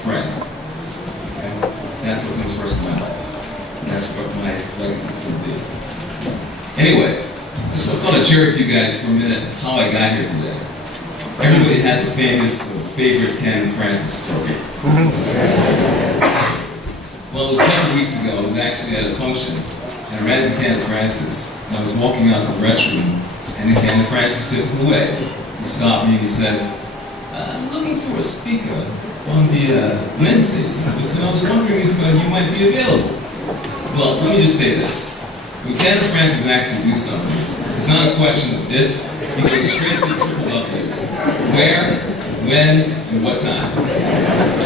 friend. Okay? That's what comes first in my life. And that's what my legacy is going to be. Anyway, I just want to share with you guys for a minute how I got here today. Everybody has a famous or favorite Ken Francis story. Well, it was a couple weeks ago. I was actually at a function, and I ran into Ken Francis, and I was walking out to the restroom, and Ken Francis took me away. He stopped me and he said, "I'm looking for a speaker on the Wednesday service, and I was wondering if you might be available." Well, let me just say this. When Ken Francis actually do something, it's not a question of if, he goes straight to the triple W's. Where, when, and what time.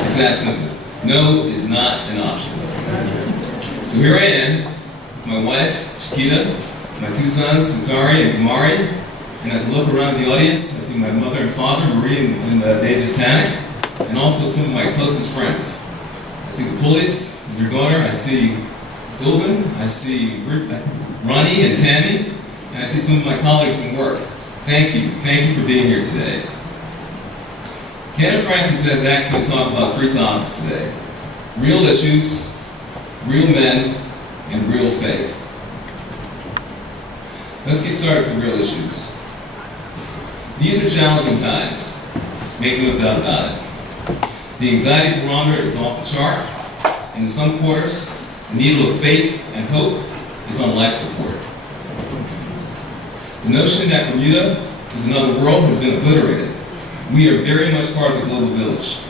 It's that simple. No is not an option. So here I am, with my wife, Chiquita, my two sons, Santari and Kamari, and as I look around the audience, I see my mother and father, Marie and Davis Tannock, and also some of my closest friends. I see the Pulleys, their daughter, I see Sylvan, I see Ronnie and Tammy, and I see some of my colleagues from work. Thank you for being here today. Ken Francis has asked me to talk about 3 topics today: real issues, real men, and real faith. Let's get started with the real issues. These are challenging times, make no doubt about it. The anxiety barometer is off the chart, and in some quarters, the needle of faith and hope is on life support. The notion that Bermuda is another world has been obliterated. We are very much part of the global village.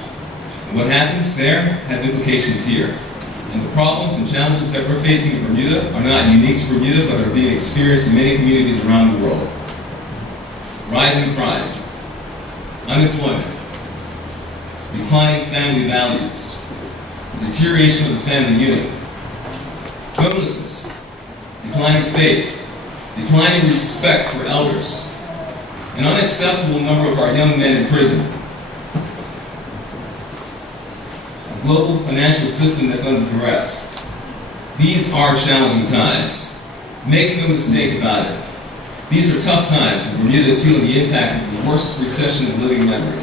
And what happens there has implications here. And the problems and challenges that we're facing in Bermuda are not unique to Bermuda, but are being experienced in many communities around the world. Rising crime, unemployment, declining family values, deterioration of the family unit, homelessness, declining faith, declining respect for elders, an unacceptable number of our young men in prison, a global financial system that's under duress. These are challenging times. Make no mistake about it. These are tough times, and Bermuda is feeling the impact of the worst recession in living memory.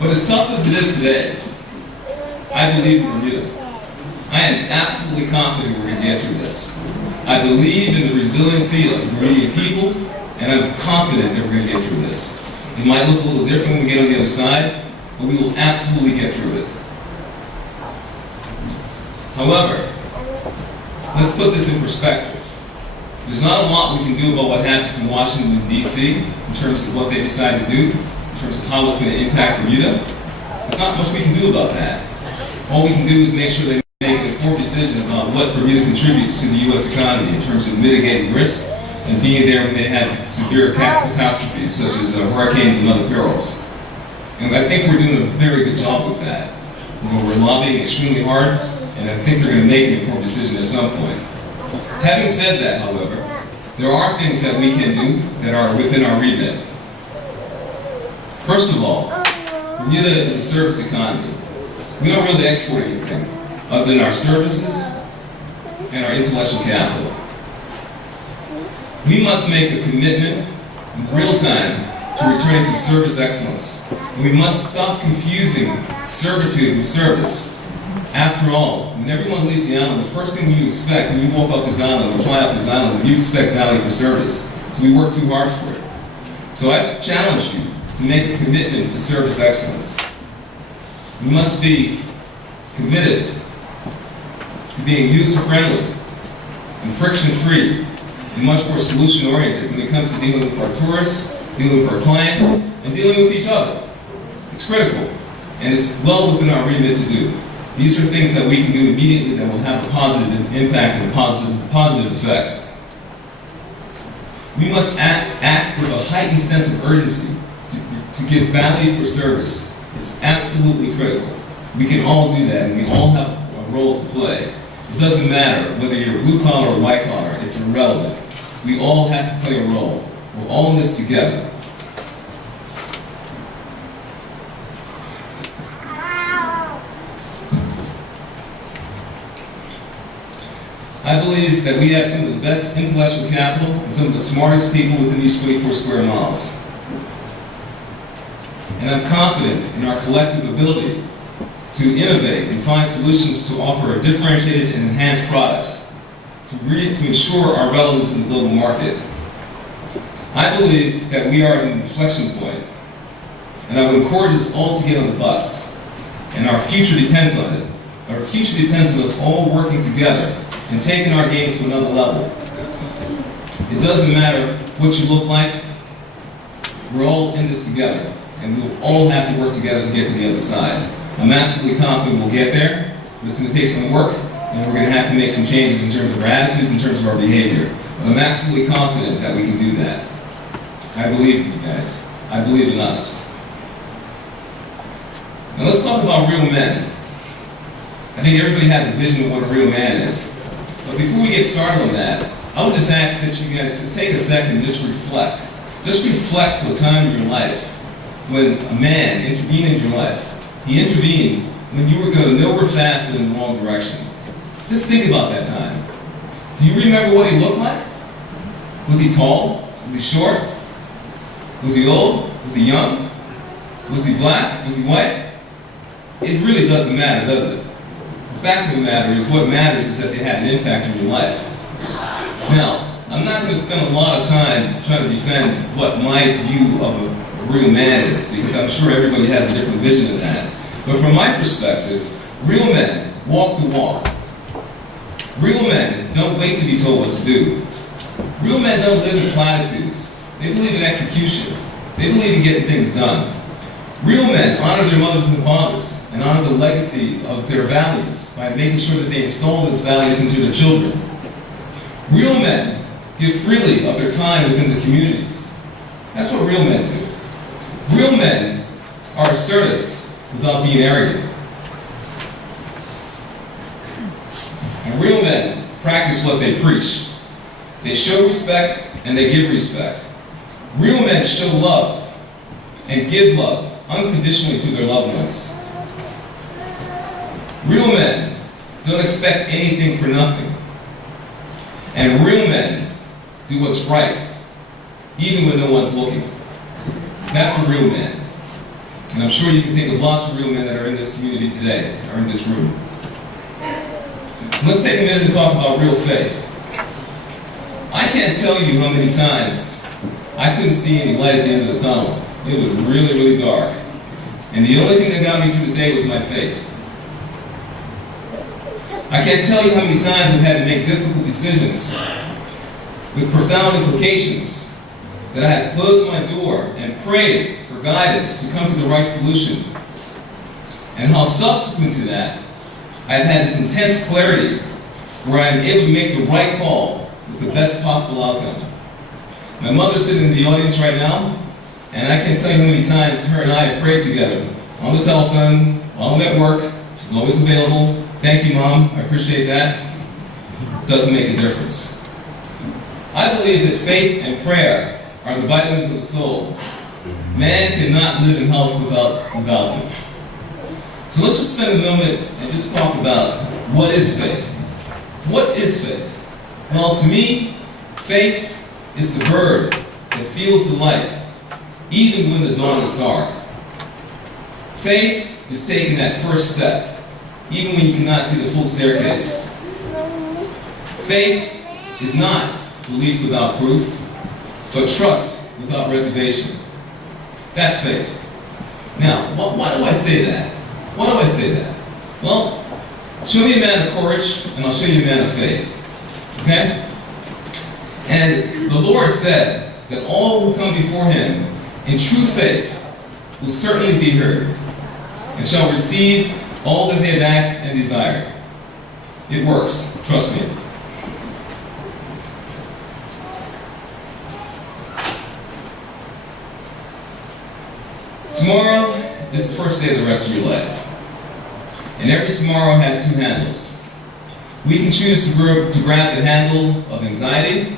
But as tough as it is today, I believe in Bermuda. I am absolutely confident we're going to get through this. I believe in the resiliency of the Bermudian people, and I'm confident that we're going to get through this. It might look a little different when we get on the other side, but we will absolutely get through it. However, let's put this in perspective. There's not a lot we can do about what happens in Washington, D.C. in terms of what they decide to do, in terms of how it's going to impact Bermuda. There's not much we can do about that. All we can do is make sure they make an informed decision about what Bermuda contributes to the U.S. economy in terms of mitigating risk and being there when they have severe catastrophes such as hurricanes and other perils. And I think we're doing a very good job with that. We're lobbying extremely hard, and I think they're going to make an informed decision at some point. Having said that, however, there are things that we can do that are within our remit. First of all, Bermuda is a service economy. We don't really export anything other than our services and our intellectual capital. We must make a commitment in real time to returning to service excellence. And we must stop confusing servitude with service. After all, when everyone leaves the island, the first thing you expect when you walk off this island or fly off this island is you expect value for service. So we work too hard for it. So I challenge you to make a commitment to service excellence. We must be committed to being user-friendly and friction-free and much more solution-oriented when it comes to dealing with our tourists, dealing with our clients, and dealing with each other. It's critical, and it's well within our remit to do. These are things that we can do immediately that will have a positive impact and a positive effect. We must act with a heightened sense of urgency to give value for service. It's absolutely critical. We can all do that, and we all have a role to play. It doesn't matter whether you're blue collar or white collar, it's irrelevant. We all have to play a role. We're all in this together. I believe that we have some of the best intellectual capital and some of the smartest people within these 24 square miles. And I'm confident in our collective ability to innovate and find solutions to offer differentiated and enhanced products to ensure our relevance in the global market. I believe that we are at an inflection point, and I would encourage us all to get on the bus. And our future depends on it. Our future depends on us all working together and taking our game to another level. It doesn't matter what you look like. We're all in this together, and we'll all have to work together to get to the other side. I'm absolutely confident we'll get there, but it's going to take some work, and we're going to have to make some changes in terms of our attitudes, in terms of our behavior. But I'm absolutely confident that we can do that. I believe in you guys. I believe in us. Now let's talk about real men. I think everybody has a vision of what a real man is. But before we get started on that, I would just ask that you guys just take a second and just reflect. Just reflect to a time in your life when a man intervened in your life. He intervened when you were going nowhere faster than the wrong direction. Just think about that time. Do you remember what he looked like? Was he tall? Was he short? Was he old? Was he young? Was he black? Was he white? It really doesn't matter, does it? The fact of the matter is, what matters is that they had an impact on your life. Now, I'm not going to spend a lot of time trying to defend what my view of a real man is, because I'm sure everybody has a different vision of that. But from my perspective, real men walk the walk. Real men don't wait to be told what to do. Real men don't live in platitudes. They believe in execution. They believe in getting things done. Real men honor their mothers and fathers and honor the legacy of their values by making sure that they install those values into their children. Real men give freely of their time within the communities. That's what real men do. Real men are assertive without being arrogant. And real men practice what they preach. They show respect and they give respect. Real men show love and give love unconditionally to their loved ones. Real men don't expect anything for nothing. And real men do what's right, even when no one's looking. That's a real man. And I'm sure you can think of lots of real men that are in this community today, or in this room. Let's take a minute to talk about real faith. I can't tell you how many times I couldn't see any light at the end of the tunnel. It was really, really dark. And the only thing that got me through the day was my faith. I can't tell you how many times I've had to make difficult decisions with profound implications that I had closed my door and prayed for guidance to come to the right solution. And how subsequent to that, I've had this intense clarity where I'm able to make the right call with the best possible outcome. My mother's sitting in the audience right now, and I can't tell you how many times her and I have prayed together on the telephone, while I'm at work. She's always available. Thank you, Mom. I appreciate that. Doesn't make a difference. I believe that faith and prayer are the vitamins of the soul. Man cannot live in health without them. So let's just spend a moment and just talk about what is faith. What is faith? Well, to me, faith is the bird that feels the light, even when the dawn is dark. Faith is taking that first step, even when you cannot see the full staircase. Faith is not belief without proof, but trust without reservation. That's faith. Now, why do I say that? Why do I say that? Well, show me a man of courage, and I'll show you a man of faith. Okay? And the Lord said that all who come before him in true faith will certainly be heard, and shall receive all that they have asked and desired. It works, trust me. Tomorrow is the first day of the rest of your life. And every tomorrow has two handles. We can choose to grab the handle of anxiety,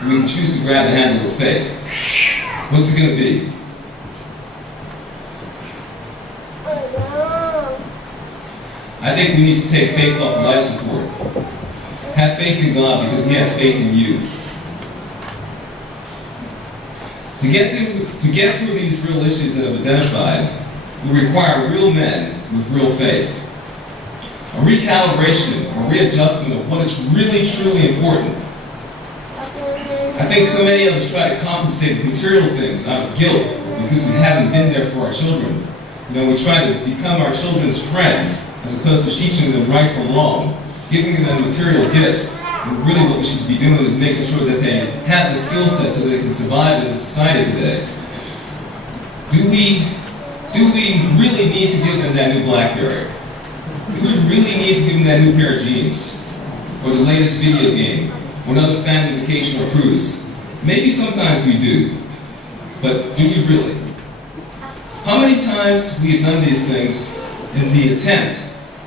and we can choose to grab the handle of faith. What's it going to be? I think we need to take faith off of life support. Have faith in God because he has faith in you. To get through these real issues that I've identified will require real men with real faith. A recalibration or readjustment of what is really, truly important. I think so many of us try to compensate with material things out of guilt because we haven't been there for our children. You know, we try to become our children's friend as opposed to teaching them right from wrong, giving them material gifts. And really what we should be doing is making sure that they have the skill set so they can survive in the society today. Do we really need to give them that new BlackBerry? Do we really need to give them that new pair of jeans? Or the latest video game? Or another family vacation or cruise? Maybe sometimes we do. But do we really? How many times we have done these things in the attempt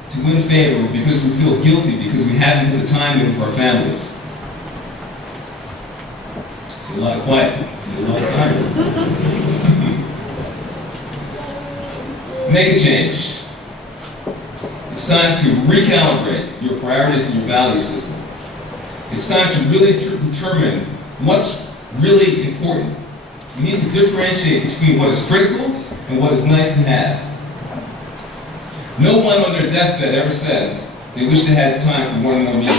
to win favor because we feel guilty because we haven't put the time in for our families? See a lot of quiet. See a lot of silence. Make a change. It's time to recalibrate your priorities and your value system. It's time to really determine what's really important. You need to differentiate between what is critical and what is nice to have. No one on their deathbed ever said they wish they had time for one more meal.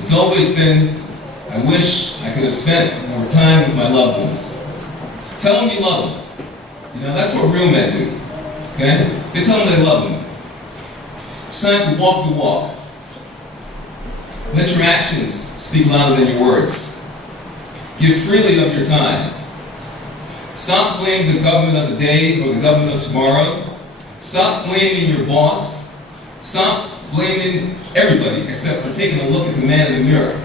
It's always been, I wish I could have spent more time with my loved ones. Tell them you love them. You know, that's what real men do. Okay? They tell them they love them. It's time to walk the walk. Let your actions speak louder than your words. Give freely of your time. Stop blaming the government of the day or the government of tomorrow. Stop blaming your boss. Stop blaming everybody except for taking a look at the man in the mirror.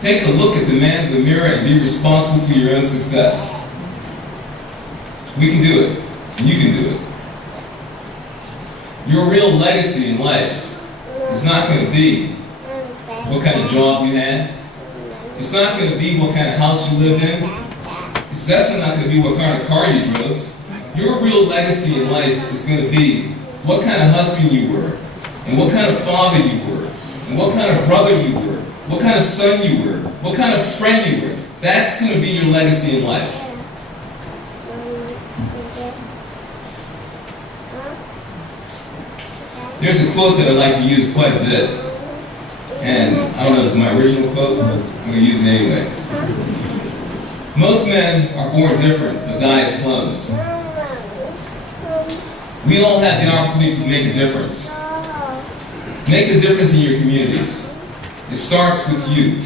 Take a look at the man in the mirror and be responsible for your own success. We can do it, and you can do it. Your real legacy in life is not going to be what kind of job you had. It's not going to be what kind of house you lived in. It's definitely not going to be what kind of car you drove. Your real legacy in life is going to be what kind of husband you were, and what kind of father you were, and what kind of brother you were, what kind of son you were, what kind of friend you were. That's going to be your legacy in life. There's a quote that I like to use quite a bit, and I don't know if it's my original quote, but I'm going to use it anyway. Most men are born different, but die as clones. We all have the opportunity to make a difference. Make a difference in your communities. It starts with you.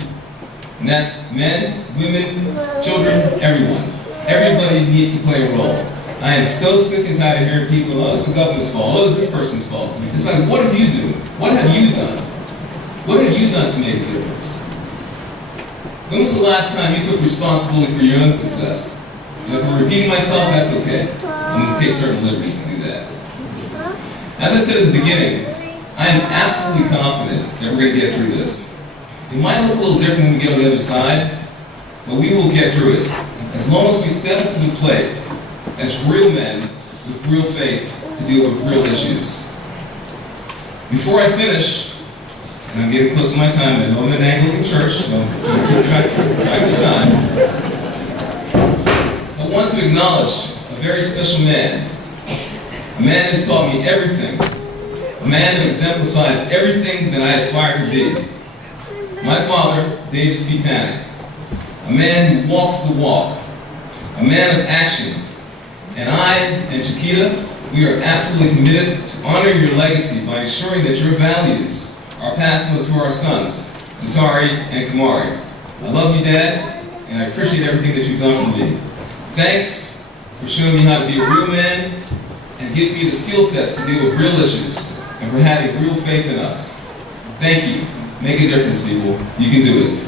And that's men, women, children, everyone. Everybody needs to play a role. I am so sick and tired of hearing people, oh, it's the government's fault, oh, it's this person's fault. It's like, what have you done? What have you done? What have you done to make a difference? When was the last time you took responsibility for your own success? And if I'm repeating myself, that's okay. I'm going to take certain liberties to do that. As I said at the beginning, I am absolutely confident that we're going to get through this. It might look a little different when we get on the other side, but we will get through it. As long as we step up to the plate as real men with real faith to deal with real issues. Before I finish, and I'm getting close to my time, I know I'm in an Anglican church, so I'm going to keep track of the time. I want to acknowledge a very special man. A man who's taught me everything. A man who exemplifies everything that I aspire to be. My father, David Tannock. A man who walks the walk. A man of action. And I and Chiquita, we are absolutely committed to honor your legacy by ensuring that your values are passed on to our sons, Natari and Kamari. I love you, Dad, and I appreciate everything that you've done for me. Thanks for showing me how to be a real man and giving me the skill sets to deal with real issues and for having real faith in us. Thank you. Make a difference, people. You can do it.